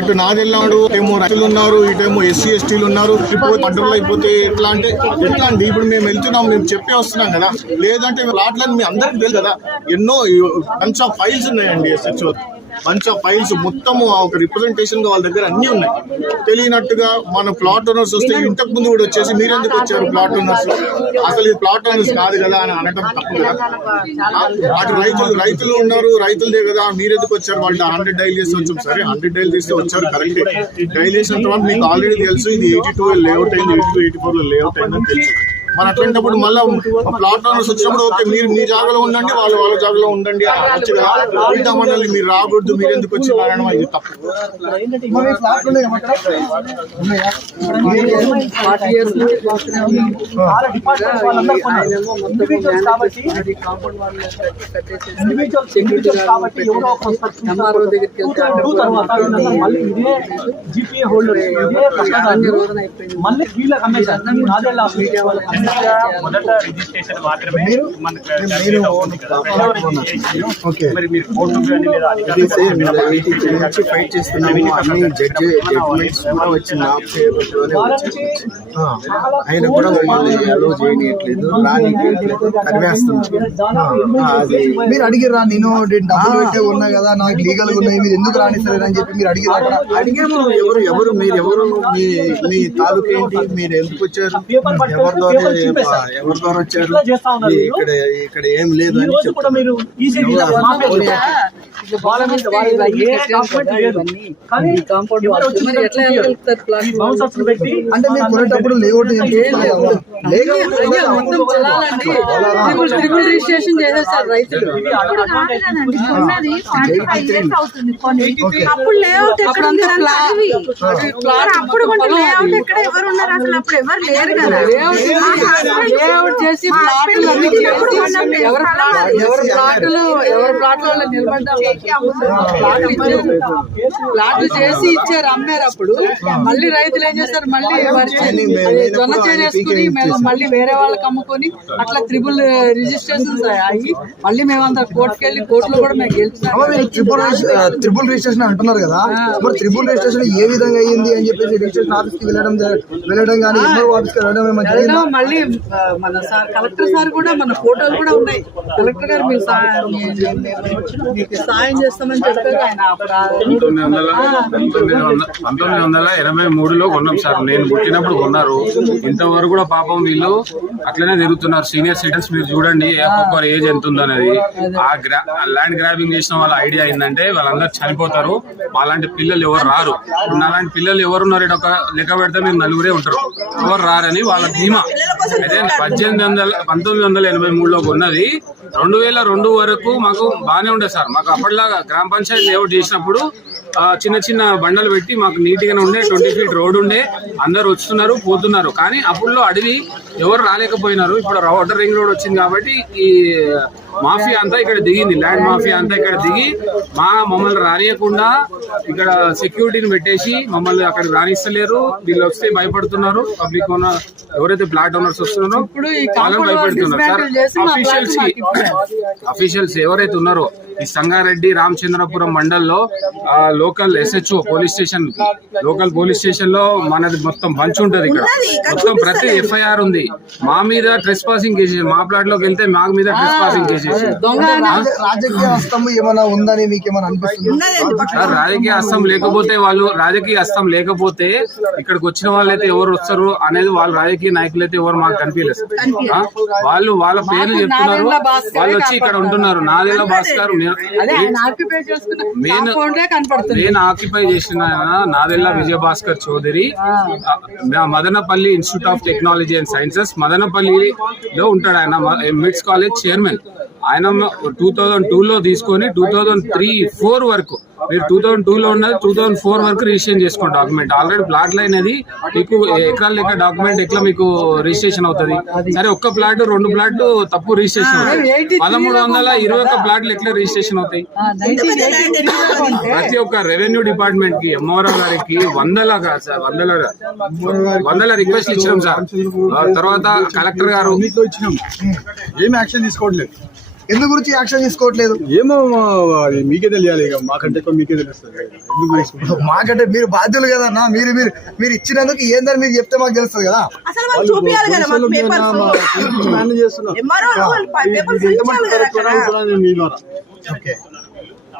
ఇటు నాదెల్లాడు ఏమో రైతులు ఉన్నారు, ఇటేమో ఎస్సీ ఎస్టీలు ఉన్నారు. ఇప్పుడు పంటలు అయిపోతే ఎట్లా అంటే ఎట్లా అండి? ఇప్పుడు మేము వెళ్తున్నాం, మేము చెప్పే వస్తున్నాం కదా. లేదంటే ప్లాట్లని మీ అందరికి తెలుసు కదా, ఎన్నో బంచ్ ఆఫ్ ఫైల్స్ ఉన్నాయండి. ఎస్హెచ్ఓ బంచ్ ఆఫ్ ఫైల్స్ మొత్తం ఒక రిప్రజెంటేషన్ గా వాళ్ళ దగ్గర అన్ని ఉన్నాయి. తెలియనట్టుగా మన ప్లాట్ ఓనర్స్ వస్తే ఇంతకు ముందు కూడా వచ్చేసి మీరెందుకు వచ్చారు ప్లాట్ ఓనర్స్, అసలు ఇది ప్లాట్ ఓనర్స్ కాదు కదా అని అనడం తప్పు కదా. అటు రైతులు ఉన్నారు, రైతులదే కదా, మీరెందుకు వచ్చారు? వాళ్ళు 100 డైల్ చేస్తే వచ్చాం, సరే 100 డైల్ చేస్తే వచ్చారు కరెక్టే. డైల్ చేసిన తర్వాత మీకు ఆల్రెడీ తెలుసు ఇది 82 లేఅవుట్ అయింది, 82-84 లో లేఅవుట్ అయిందని తెలుసు. మన అట్లాంటప్పుడు మళ్ళీ ప్లాట్ ఓనర్స్ వచ్చినప్పుడు ఓకే మీరు మీ జాగాలో ఉండండి, వాళ్ళు వాళ్ళ జాగాలో ఉండండి వచ్చి ఇంత మనల్ని మీరు రాకూడదు, మీరు ఎందుకు వచ్చి అనడం ఇది తప్పు. మొదట రిజిస్ట్రేషన్ మాత్రమే ఫైట్ చేస్తున్నాము. అన్ని జడ్జిమెంట్స్ కూడా వచ్చిన ఆయన కూడా మమ్మల్ని అలో చేయట్లేదు, రానియట్లేదు, కరివేస్తున్నాం. అది మీరు అడిగిరా, నేను డబ్బులు పెట్టే ఉన్నా కదా, నాకు లీగల్ గా ఉన్నాయి, మీరు ఎందుకు రానిస్తలేరు అని చెప్పి మీరు అడిగిరా? అడిగాము. ఎవరు మీరు ఎవరు, మీ తాలూకు ఏంటి, మీరు ఎందుకు వచ్చారు, ఎవరి ద్వారా వచ్చారు, ఇక్కడ ఏం లేదు అని చెప్తారు. అంటే మీరు కొనేటప్పుడు లేఅవుట్ రిజిస్ట్రేషన్ చేసేస్తారు రైతులు. అప్పుడు లేఅవుట్ ఎక్కడ అప్పుడు లేఅవుట్ ఎక్కడ ఎవరు ఉన్నారు అసలు? అప్పుడు ఎవరు లేరు కదా. లేఅవుట్ చేసి ఎవరి ప్లాట్లు నిలబడ్డారు, ప్లాట్లు చేసి ఇచ్చారు, అమ్మారు. అప్పుడు మళ్ళీ రైతులు ఏం చేస్తారు, మళ్ళీ జొన్న చేనేసుకుని మళ్ళీ వేరే వాళ్ళకి అమ్ముకొని అట్లా త్రిబుల్ రిజిస్ట్రేషన్స్ అయ్యి మళ్ళీ మేమంతా కోర్టుకి వెళ్ళి కోర్టులో కూడా మేము గెలిచినాం. త్రిబుల్ రిజిస్ట్రేషన్ అంటున్నారు కదా, మరి త్రిబుల్ రిజిస్ట్రేషన్ ఏ విధంగా అయ్యింది అని చెప్పేసి రిజిస్ట్రేషన్ ఆఫీస్ కి వెళ్ళడం కానీ ఆఫీస్ కి వెళ్ళడం మళ్ళీ మన సార్ కలెక్టర్ సార్ కూడా మన ఫోటోలు కూడా ఉన్నాయి. కలెక్టర్ గారు మీకు సాయం చేస్తామని చెప్పారు. ఆయన 1983లో కొన్నాం సార్, నేను పుట్టినప్పుడు కొన్నారు. ఇంతవరకు కూడా పాపం వీళ్ళు అట్లనే తిరుగుతున్నారు. సీనియర్ సిటిజన్స్ మీరు చూడండి, ఒక్కొక్కరు ఏజ్ ఎంత ఉందనేది. ఆ ల్యాండ్ గ్రాబింగ్ చేసిన వాళ్ళ ఐడియా ఏంటంటే వాళ్ళందరూ చనిపోతారు, అలాంటి పిల్లలు ఎవరు రారు. అలాంటి పిల్లలు ఎవరున్నారు ఒక లెక్క పెడితే మీరు నలుగురే ఉంటారు, ఎవరు రారని వాళ్ళ ధీమా. అయితే 1983లో కొన్నది 2002 వరకు మాకు బాగానే ఉండే సార్. మాకు అప్పటిలాగా గ్రామ పంచాయతీ లేఅవుట్ చేసినప్పుడు చిన్న చిన్న బండలు పెట్టి మాకు నీట్గానే ఉండే, 20 ఫీట్ రోడ్ ఉండే, అందరు వస్తున్నారు పోతున్నారు. కానీ అప్పుడులో అడవి ఎవరు రాలేకపోయినారు. ఇప్పుడు అవుటర్ రింగ్ రోడ్ వచ్చింది కాబట్టి ఈ మాఫియా అంతా ఇక్కడ దిగింది, ల్యాండ్ మాఫియా అంతా ఇక్కడ దిగి మమ్మల్ని రానియకుండా ఇక్కడ సెక్యూరిటీని పెట్టేసి మమ్మల్ని అక్కడ రానిస్తలేరు. వీళ్ళు వస్తే భయపడుతున్నారు. పబ్లిక్ ఓనర్ ఎవరైతే ప్లాట్ ఓనర్స్ వస్తున్నారో వాళ్ళని భయపెడుతున్నారు సార్. అఫీషియల్స్ ఎవరైతే ఉన్నారో ఈ సంగారెడ్డి రామచంద్రపురం మండల్లో local SHO local police station లో మనది మొత్తం బంచ్ ఉంటది. ఇక్కడ మొత్తం ప్రతి ఎఫ్ఐఆర్ ఉంది. మా మీద ట్రెస్ పాసింగ్ చేసేసి, మా ప్లాట్ లోకి వెళ్తే మా మీద ట్రెస్ పాసింగ్ చేసేసి. రాజకీయ హస్తం ఏమైనా ఉందని మీకు ఏమైనా అనిపిస్తుంది? రాజకీయ హస్తం లేకపోతే ఇక్కడికి వచ్చిన వాళ్ళైతే ఎవరు వస్తారు అనేది, వాళ్ళు రాజకీయ నాయకులు అయితే ఎవరు మాకు కనిపించలేదు. వాళ్ళు వాళ్ళ పేర్లు చెప్తున్నారు, వాళ్ళు వచ్చి ఇక్కడ ఉంటున్నారు. నాదెల్ల భాస్కర్ నేను ఆక్యుపై చేసిన Nadella Vijaya Bhaskar Chowdary, Madanapalle institute of technology and sciences మదనపల్లిలో ఉంటాడు. ఆయన మిడ్స్ కాలేజ్ చైర్మన్. ఆయన 2002లో తీసుకొని 2003-4 వరకు, మీరు 2002లో ఉన్నది 2004 వరకు రిజిస్ట్రేషన్ చేసుకోండి డాక్యుమెంట్. ఆల్రెడీ ప్లాట్ లైన్ అది మీకు ఎకరాల లెక్క డాక్యుమెంట్ ఎట్లా మీకు రిజిస్ట్రేషన్ అవుతుంది? సరే, ఒక్క ప్లాట్ 2 ప్లాట్లు తప్పు రిజిస్ట్రేషన్ అవుతాయి. 1321 ప్లాట్లు ఎట్లా రిజిస్ట్రేషన్ అవుతాయి? ప్రతి ఒక్క రెవెన్యూ డిపార్ట్మెంట్ కి, ఎంఆర్ఓ గారికి వందల రిక్వెస్ట్ ఇచ్చినాం సార్. తర్వాత కలెక్టర్ గారు ఏం యాక్షన్ తీసుకోవట్లేదు. ఎందుకు గురించి యాక్షన్ తీసుకోవట్లేదు? ఏమో అది మీకే తెలియాలి, ఇక మాకంటే ఎక్కువ మీకే తెలుస్తుంది. ఎందుకు తీసుకుంటారు? మాకంటే మీరు బాధ్యులు కదా అన్న, మీరు ఇచ్చినందుకు ఏందని మీరు చెప్తే మాకు తెలుస్తుంది కదా. అసలు వాళ్ళు చూపియాలి కదా మాకు పేపర్స్. మేనేజ్ చేస్తున్నారు. ఎంఆర్ఓ వాళ్ళు పేపర్స్ ఇచ్చాలి కదా అక్కడ. మీ ద్వారా ఓకే,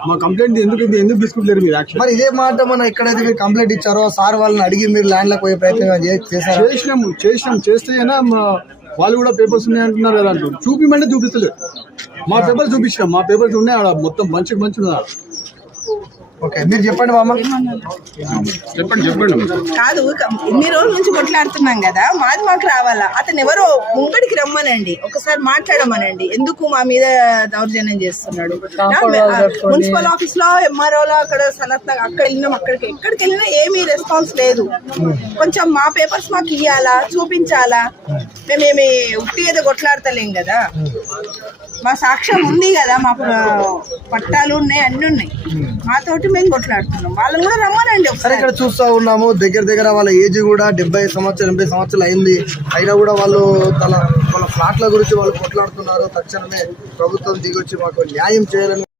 మా కంప్లైంట్ ఎందుకు తీసుకుంటలేరు మీరు యాక్షన్? మరి ఇదే మాట మన ఎక్కడైతే మీరు కంప్లైంట్ ఇచ్చారో సార్ వాళ్ళని అడిగి మీరు ల్యాండ్ లకు పోయే ప్రయత్నం చేశారు? చేసినాం చేస్తేనా వాళ్ళు కూడా పేపర్స్ ఉన్నాయి అంటున్నారు కదా అంటారు. చూపిమంటే చూపిస్తలేదు. మా పేపర్స్ చూపించినాం, మా పేపర్స్ ఉన్నాయి ఆడ మొత్తం మంచిగా ఉన్నారు. ఓకే, మీరు చెప్పండి మామ. చెప్పండి. కాదు, ఇన్ని రోజుల నుంచి కొట్లాడుతున్నాం కదా, మాకు రావాలా? అతను ఎవరో ముంగడికి రమ్మనండి, ఒకసారి మాట్లాడమనండి. ఎందుకు మా మీద దౌర్జన్యం చేస్తున్నాడు? మున్సిపల్ ఆఫీస్ లో ఎంఆర్ఓలో అక్కడ సనత్ అక్కడ వెళ్ళినాం, ఎక్కడికి వెళ్ళినా ఏమీ రెస్పాన్స్ లేదు. కొంచెం మా పేపర్స్ మాకు ఇవ్వాలా, చూపించాలా? మేమేమి ఉట్టి ఏదో కొట్లాడతలేం కదా, మా సాక్ష్యం ఉంది కదా, మా పట్టాలు ఉన్నాయి, అన్ని ఉన్నాయి. మాతోటి మేము కొట్లాడుతున్నాం, వాళ్ళని కూడా రమ్మనండి సరే, ఒకసారి. ఇక్కడ చూస్తా ఉన్నాము దగ్గర వాళ్ళ ఏజ్ కూడా 70 సంవత్సరాలు 80 సంవత్సరాలు అయింది. అయినా కూడా వాళ్ళు వాళ్ళ ఫ్లాట్ల గురించి వాళ్ళు కొట్లాడుతున్నారు. తక్షణమే ప్రభుత్వం దిగొచ్చి మాకు న్యాయం చేయాలని